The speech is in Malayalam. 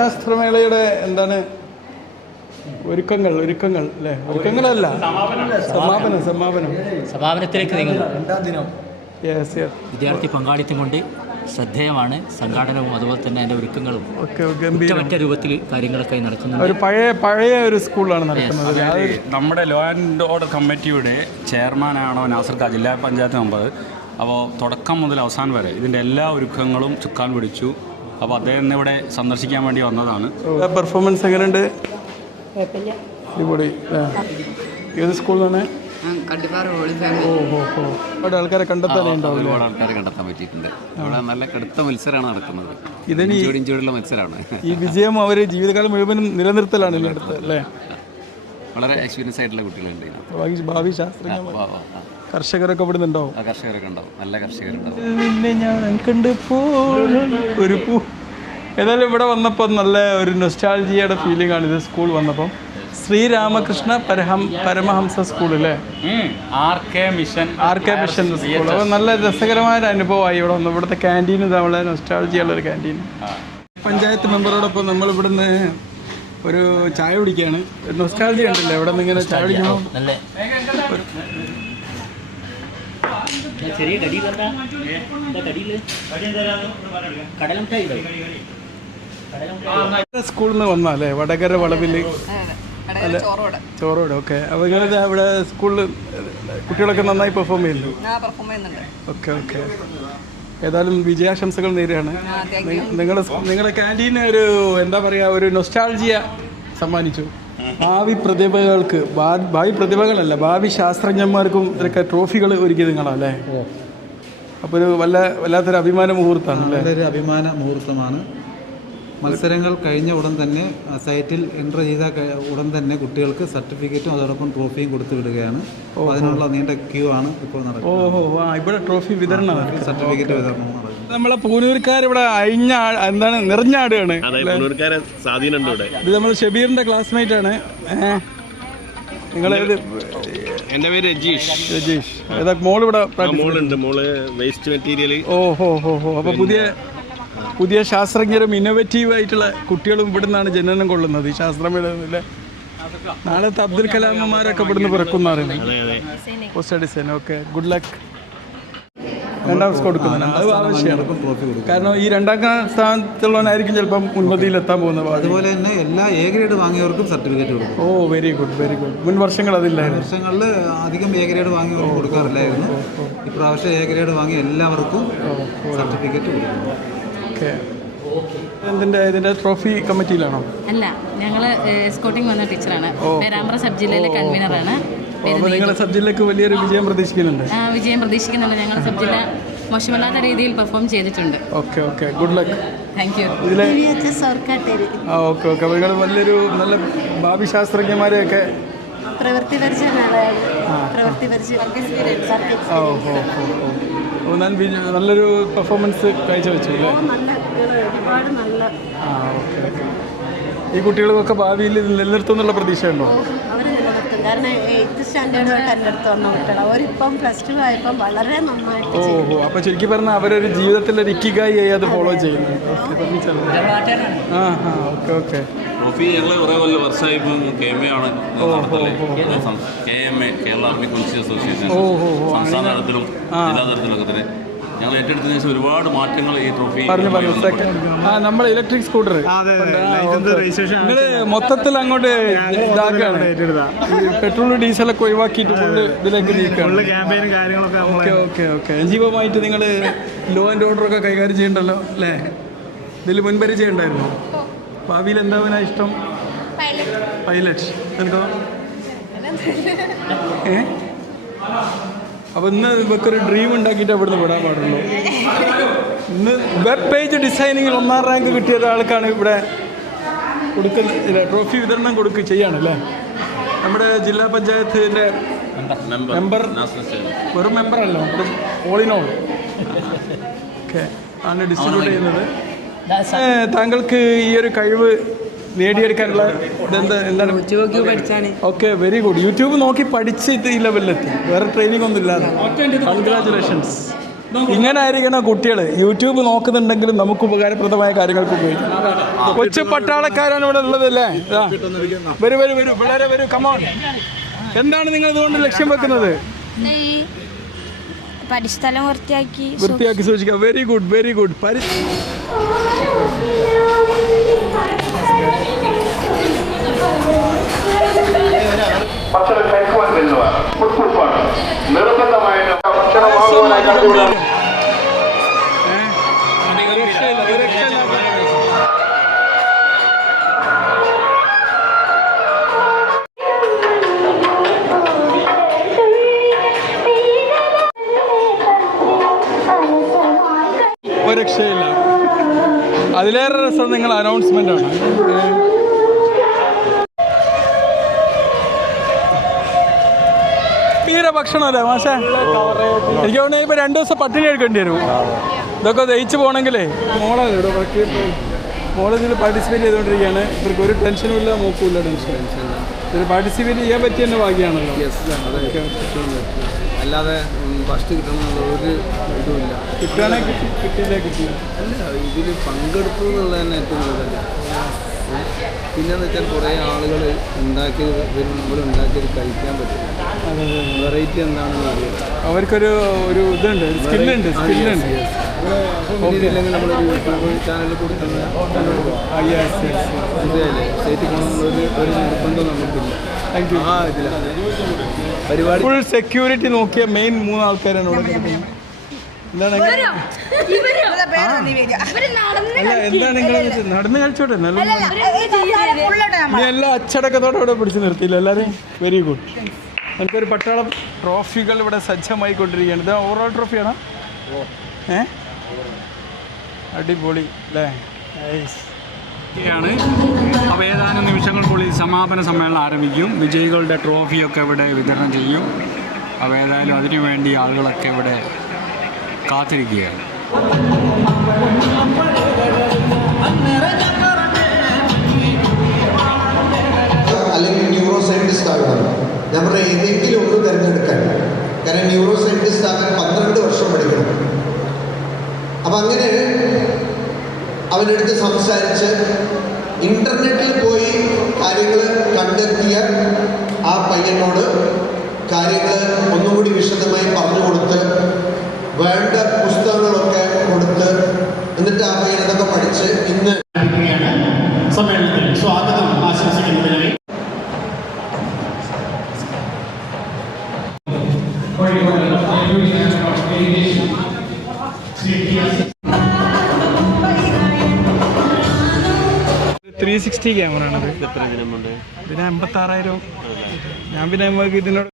ഭാവിശാസ്ത്രമേളയുടെ എന്താണ് ഒരുക്കങ്ങൾ ഒരുക്കങ്ങൾ അല്ലേ? ഒരുക്കങ്ങളല്ല. സമാപനം സമാപനം. സമാപനത്തിലേക്ക് നീങ്ങുന്നു. വിദ്യാർത്ഥി പങ്കാളിത്തം കൊണ്ട് ശ്രദ്ധേയമാണ് സംഘാടനവും അതുപോലെ തന്നെ അതിന്റെ ഒരുക്കങ്ങളും. ഒക്കെ ഗംഭീര. ഒറ്റ രൂപത്തിൽ കാര്യങ്ങളൊക്കെ നടക്കുന്നുണ്ട്. ഒരു പഴയ പഴയ ഒരു സ്കൂളാണ് നടക്കുന്നത്. നമ്മുടെ ലോ ആൻഡ് ഓർഡർ കമ്മിറ്റിയുടെ ചെയർമാനാണോ നാസർ ഖാൻ ജില്ലാ പഞ്ചായത്ത് മെമ്പർ. അപ്പോൾ തുടക്കം മുതൽ അവസാനം വരെ ഇതിന്റെ എല്ലാ ഒരുക്കങ്ങളും ചുക്കാൻ പിടിച്ചു. അപ്പോൾ അദ്ദേഹം ഇന്ന് ഇവിടെ സന്ദർശിക്കാൻ വേണ്ടി വന്നതാണ്. പെർഫോമൻസ് എങ്ങനെയുണ്ട്? അടിപൊളി. ഏത് സ്കൂളിലാണ്? ഒരുപാട് ആൾക്കാരെ കണ്ടെത്താനേ ഉണ്ടാവില്ല ഒരുപാട് ആൾക്കാരെ കണ്ടെത്താൻ പറ്റിയിട്ടുണ്ട്. അവിടെ നല്ല കടുത്ത മത്സരമാണ് നടക്കുന്നത്. ഇതിന് ഈ- മത്സരമാണ്. ഈ വിജയം അവർ ജീവിതകാലം മുഴുവനും നിലനിർത്തലാണ് അല്ലേ? വളരെ എക്സ്പീരിയൻസ് ആയിട്ടുള്ള കുട്ടികളുണ്ട് ഇതിനകത്ത്. ഭാവി- ശാസ്ത്രജ്ഞ. കർഷകരൊക്കെ ഇവിടെ നിന്നുണ്ടാവും. ആ കർഷകരൊക്കെ ഉണ്ടാവും. നല്ല കർഷകരുണ്ടാവും. പിന്നെ ഞാൻ കണ്ടപ്പോൾ ഒരു പൂ. ഏതായാലും ഇവിടെ വന്നപ്പോൾ നല്ല ഒരു നൊസ്റ്റാൾജിയുടെ ഫീലിംഗ് ആണ് ഇത് സ്കൂൾ വന്നപ്പം. ശ്രീരാമകൃഷ്ണ പരഹം പരമഹംസ സ്കൂൾ അല്ലേ R K mission R K mission school അപ്പോൾ നല്ല രസകരമായ ഒരു അനുഭവമായി ഇവിടെ വന്നു. ഇവിടുത്തെ ക്യാന്റീൻ നമ്മളെ നൊസ്റ്റാൾജിയുള്ള ഒരു ക്യാന്റീൻ പഞ്ചായത്ത് മെമ്പറോടൊപ്പം നമ്മൾ ഇവിടുന്ന് ഒരു ചായ കുടിക്കുകയാണ് നൊസ്റ്റാൾജി ഉണ്ടല്ലോ എവിടെ നിന്ന് ഇങ്ങനെ ചായ കുടിക്കണം ചെറിയ കടി കടലമുട്ടായി സ്കൂളിൽ നിന്ന് വന്നാലേ വടകര വളവിൽ കടയിൽ ചോറോടെ. ഓക്കെ. അപ്പൊ ഇങ്ങനത്തെ അവിടെ സ്കൂളിൽ കുട്ടികളൊക്കെ നന്നായി പെർഫോം ചെയ്യുന്നു ഞാൻ പെർഫോം ചെയ്യുന്നുണ്ട്. Okay okay. ഏതായാലും വിജയാശംസകൾ നേരെയാണ് നിങ്ങൾ നിങ്ങളുടെ നിങ്ങളുടെ ക്യാന്റീന് ഒരു എന്താ പറയുക ഒരു നൊസ്റ്റാൾജിയ സമ്മാനിച്ചു. ഭാവി പ്രതിഭകൾക്ക് ഭാവി പ്രതിഭകളല്ല ഭാവി ശാസ്ത്രജ്ഞന്മാർക്കും ഇതൊക്കെ ട്രോഫികൾ ഒരുക്കി നിങ്ങളല്ലേ അപ്പോൾ ഒരു വല്ല വല്ലാത്തൊരു അഭിമാന മുഹൂർത്തമാണ് നല്ലൊരു അഭിമാന മുഹൂർത്തമാണ്. മത്സരങ്ങൾ കഴിഞ്ഞ ഉടൻ തന്നെ സൈറ്റിൽ എന്റർ ചെയ്ത ഉടൻ തന്നെ കുട്ടികൾക്ക് സർട്ടിഫിക്കറ്റും അതോടൊപ്പം ട്രോഫിയും കൊടുത്തു വിടുകയാണ്. അതിനുള്ള നീണ്ട ക്യൂ ആണ് ഇപ്പോൾ നടക്കുന്നത്. ഓഹോ ഇവിടെ ട്രോഫി വിതരണമാണ് സർട്ടിഫിക്കറ്റ് വിതരണം നടക്കുന്നത് നമ്മളെ പൂനൂർക്കാർ ഇവിടെ അഴിഞ്ഞ എന്താണ് നിറഞ്ഞാടുകയാണ് ഇത് നമ്മൾ ഷബീറിന്റെ ക്ലാസ്മേറ്റ് ആണ്. നിങ്ങളേത് എന്റെ പേര് രജീഷ്. രജീഷ്. ഏതാ മോൾ ഇവിടെ മോൾ മോളുണ്ട് മോൾ വേസ്റ്റ് മെറ്റീരിയൽ ഓ ഹോ ഹോ. ഹോ അപ്പൊ പുതിയ പുതിയ ശാസ്ത്രജ്ഞരും ഇന്നോവേറ്റീവ് ആയിട്ടുള്ള കുട്ടികളും ഇവിടെ നിന്നാണ് ജനനം കൊള്ളുന്നത്. ഈ ശാസ്ത്രമേളയിലെ നാളെ അബ്ദുൽ കലാമന്മാരൊക്കെ ഇവിടുന്ന് അതെ poster design okay good luck രണ്ടാം കൊടുക്കുന്നു അത് ആവശ്യമാണ് കാരണം ഈ രണ്ടാം സ്ഥാനത്തുള്ളവനായിരിക്കും ചിലപ്പം ഉന്നതിയിൽ എത്താൻ പോകുന്നത് അതുപോലെ തന്നെ എല്ലാ എ ഗ്രേഡ് വാങ്ങിയവർക്കും സർട്ടിഫിക്കറ്റ് കൊടുക്കും. Oh very good very good മുൻ വർഷങ്ങൾ അതില്ലായിരുന്നു. വർഷങ്ങളിൽ അധികം എ ഗ്രേഡ് വാങ്ങിയവർക്ക് കൊടുക്കാറില്ലായിരുന്നു. ഇപ്രാവശ്യം എ ഗ്രേഡ് വാങ്ങിയ എല്ലാവർക്കും സർട്ടിഫിക്കറ്റ് കൊടുക്കും. ഓക്കെ. എന്തിന്റെ ഇതിന്റെ ട്രോഫി കമ്മിറ്റിയിലാണോ അല്ല ഞങ്ങൾ എസ്കോട്ടിംഗ് വന്ന ടീച്ചറാണ് പേരാമ്പ്ര സബ് ജില്ലയിലെ കൺവീനറാണ് അപ്പോൾ സബ് ജില്ലക്ക് വലിയൊരു വിജയം പ്രതീക്ഷിക്കുന്നുണ്ട്. ആ, വിജയം പ്രതീക്ഷിക്കുന്നുണ്ട്. ഞങ്ങൾ സബ് ജില്ല മോശമല്ലാത്ത രീതിയിൽ പെർഫോം ചെയ്തിട്ടുണ്ട്. Okay okay. Good luck thank you ആ ഓക്കെ ഓക്കെ. അപ്പോൾ നിങ്ങൾ നല്ലൊരു നല്ല ഭാവി ശാസ്ത്രജ്ഞന്മാരെയൊക്കെ പ്രവൃത്തി പരിചയം പ്രവൃത്തി പരിചയം ഓ ഓ ഓ. ഞാൻ നല്ലൊരു പെർഫോമൻസ് കാഴ്ചവെച്ചു അല്ലേ? ആ ഓക്കെ ഈ കുട്ടികൾക്കൊക്കെ ഭാവിയിൽ നിലനിർത്തുന്നുള്ള പ്രതീക്ഷയുണ്ടോ? കാരണം എയ്ത്ത് സ്റ്റാൻഡേർഡ് തൊട്ട് എന്റെ അടുത്ത് വന്ന കുട്ടികൾ അവരിപ്പം പ്ലസ് ടു ആയപ്പം വളരെ നന്നായിട്ട് ഓ ചെയ്തു. ഓ അപ്പൊ ശരിക്കും പറഞ്ഞാൽ അവരൊരു ജീവിതത്തിൽ ഒരു ഇക്കിഗായി ആയി അത് ഫോളോ ചെയ്യുന്നു. ഓക്കെ ആ ആ ഓക്കെ ഓക്കെ. ട്രോഫി ഞങ്ങൾ കുറേ കൊല്ലം വർഷമായി ഇപ്പം കെ എം എ ആണ് K M A Kerala association സംസ്ഥാന തലത്തിലും ജില്ലാ തലത്തിലൊക്കെ തന്നെ. ഞങ്ങൾ ഏറ്റെടുത്തതിന് ശേഷം ഒരുപാട് മാറ്റങ്ങൾ ഈ ട്രോഫി പറഞ്ഞു പറഞ്ഞു സെക്കൻഡ് നമ്മൾ ഇലക്ട്രിക് സ്കൂട്ടർ നിങ്ങൾ മൊത്തത്തിൽ അങ്ങോട്ട് ഇതാക്കാണ്. പെട്രോൾ ഡീസലൊക്കെ ഒഴിവാക്കിയിട്ട് ഫുള്ള് ഇതിലേക്ക് കാര്യങ്ങളൊക്കെ ഓക്കെ ഓക്കെ ഓക്കെ. സജീവമായിട്ട് നിങ്ങൾ ലോ ആൻഡ് ഓർഡർ ഒക്കെ കൈകാര്യം ചെയ്യണ്ടല്ലോ അല്ലേ? ഇതിൽ മുൻപരിചയം ഉണ്ടായിരുന്നു ഭാവിയിൽ എന്താവാനാ ഇഷ്ടം? പൈലറ്റ് എന്തോ? ഏ? അപ്പൊ ഇന്ന് ഇവക്കൊരു ഡ്രീം ഉണ്ടാക്കിയിട്ട് നിന്ന് വിടാൻ പാടുള്ളൂ? ഇന്ന് വെബ് പേജ് ഡിസൈനിങ്ങിൽ ഒന്നാം റാങ്ക് കിട്ടിയ ഒരാൾക്കാണ് ഇവിടെ കൊടുക്കുന്ന ട്രോഫി വിതരണം കൊടുക്കുക ചെയ്യാണല്ലേ? നമ്മുടെ ജില്ലാ പഞ്ചായത്തിന്റെ മെമ്പർ വെറും മെമ്പർ അല്ല ഓൾ ഇൻ ഓൾ ഓക്കെ ആണ് ഡിസ്ട്രിബ്യൂട്ട് ചെയ്യുന്നത്. താങ്കൾക്ക് ഈ ഒരു കഴിവ് നേടിയെടുക്കാനുള്ള ഇതെന്താ എന്താണ് യൂട്യൂബ് പഠിച്ചാണ്. ഓക്കെ വെരി ഗുഡ് യൂട്യൂബ് നോക്കി പഠിച്ച് ഇത് ഈ ലെവലിലെത്തി വേറെ ട്രെയിനിങ് ഒന്നും ഇല്ലാതെ. കൺഗ്രാചുലേഷൻസ് ഇങ്ങനെ ആയിരിക്കണം കുട്ടികൾ യൂട്യൂബ് നോക്കുന്നുണ്ടെങ്കിലും നമുക്ക് ഉപകാരപ്രദമായ കാര്യങ്ങൾക്ക് ഉപയോഗിക്കാം. കൊച്ചു പട്ടാളക്കാരാണ് ഇവിടെ ഉള്ളത് അല്ലേ? വരൂ വരൂ വരൂ. വളരെ വരൂ കമോൺ എന്താണ് നിങ്ങൾ ഇതുകൊണ്ട് ലക്ഷ്യം വെക്കുന്നത്? പരിസ്ഥലം വൃത്തിയാക്കി വൃത്തിയാക്കി സൂക്ഷിക്കുക വെരി ഗുഡ് വെരി ഗുഡ് പരി അതിലേറെ രസം നിങ്ങൾ അനൗൺസ്മെന്റ് ആണ്. തീരെ ഭക്ഷണമല്ലേ മാഷേ? എനിക്ക് തോന്നുന്നു ഇപ്പൊ രണ്ടു ദിവസം പട്ടിണി എടുക്കേണ്ടി വരും. ഇതൊക്കെ ദഹിച്ചു പോകണമെങ്കിലേ മോളെ ഇവിടെ വർക്ക് ഇതിൽ പാർട്ടിസിപ്പേറ്റ് ചെയ്തുകൊണ്ടിരിക്കുകയാണ് ഇവർക്ക് ഒരു ടെൻഷനും ഇല്ല നോക്കൂല ടെൻഷൻ ഇതിൽ പാർട്ടിസിപ്പേറ്റ് ചെയ്യാൻ പറ്റിയ തന്നെ ഭാഗ്യമാണല്ലോ അല്ലാതെ ഫസ്റ്റ് കിട്ടണമെന്നുള്ള ഒരു ഇതുമില്ല കിട്ടുകയാണെങ്കിൽ കിട്ടി കിട്ടിയില്ല കിട്ടി അല്ല ഇതിൽ പങ്കെടുത്തു എന്നുള്ളത് തന്നെ ഏറ്റവും കൂടുതൽ പിന്നെന്ന് വെച്ചാൽ കുറേ ആളുകൾ ഉണ്ടാക്കി വരും നമ്മൾ ഉണ്ടാക്കിയത് കഴിക്കാൻ പറ്റും. വെറൈറ്റി എന്താണെന്ന് അറിയാം അവർക്കൊരു ഒരു ഇതുണ്ട് സ്കില്ലുണ്ട് സ്കില്ലുണ്ട് ഇല്ലെങ്കിൽ നമ്മളൊരു യൂട്യൂബ് ചാനലിൽ കൊടുക്കുന്ന മനസ്സിലായില്ലേ? ഒരു നിർബന്ധം നമുക്കില്ല. താങ്ക് യു ആ ഇതിലാണ് പരിപാടി ഫുൾ സെക്യൂരിറ്റി നോക്കിയ മെയിൻ മൂന്ന് ആൾക്കാരാണ് ഇവിടെ നടന്ന് കഴിച്ചോട്ടെ നല്ല നീ എല്ലാം അച്ചടക്കത്തോടെ ഇവിടെ പിടിച്ചു നിർത്തിയില്ല. എല്ലാവരെയും വെരി ഗുഡ് എനിക്കൊരു പട്ടാളം ട്രോഫികൾ ഇവിടെ സജ്ജമായി കൊണ്ടിരിക്കുകയാണ് ഇത് ഓവറോൾ ട്രോഫിയാണോ ഏ? അടിപൊളി അല്ലേ. ാണ് അപ്പോൾ ഏതാനും നിമിഷങ്ങൾക്കുള്ളിൽ സമാപന സമ്മേളനം ആരംഭിക്കും. വിജയികളുടെ ട്രോഫിയൊക്കെ ഇവിടെ വിതരണം ചെയ്യും. അപ്പോൾ ഏതായാലും അതിനുവേണ്ടി ആളുകളൊക്കെ ഇവിടെ കാത്തിരിക്കുകയാണ്. അല്ലെങ്കിൽ ന്യൂറോ സയന്റിസ്റ്റ് ആകണം. ഞാൻ പറഞ്ഞ ഏതെങ്കിലും ഒന്ന് തിരഞ്ഞെടുക്കാൻ. കാരണം ന്യൂറോ സയന്റിസ്റ്റ് ആകാൻ പന്ത്രണ്ട് വർഷം പഠിക്കണം. അപ്പം അങ്ങനെ അവനടുത്ത് സംസാരിച്ച് ഇന്റർനെറ്റിൽ പോയി കാര്യങ്ങൾ കണ്ടെത്തിയ ആ പയ്യനോട് കാര്യങ്ങൾ ഒന്നുകൂടി വിശദമായി പറഞ്ഞു കൊടുത്ത് വേണ്ട പുസ്തകങ്ങളൊക്കെ കൊടുത്ത് എന്നിട്ട് ആ പയ്യൻ ഇതൊക്കെ പഠിച്ച് ഇന്ന് സമ്മേളനത്തിൽ സ്വാഗതം ആശംസിക്കുന്നതിനായി. ത്രീ സിക്സ്റ്റി ക്യാമറ ആണത്. ഇതിന് എൺപത്താറായിരം ഞാൻ പിന്നെ നമുക്ക് ഇതിനോട്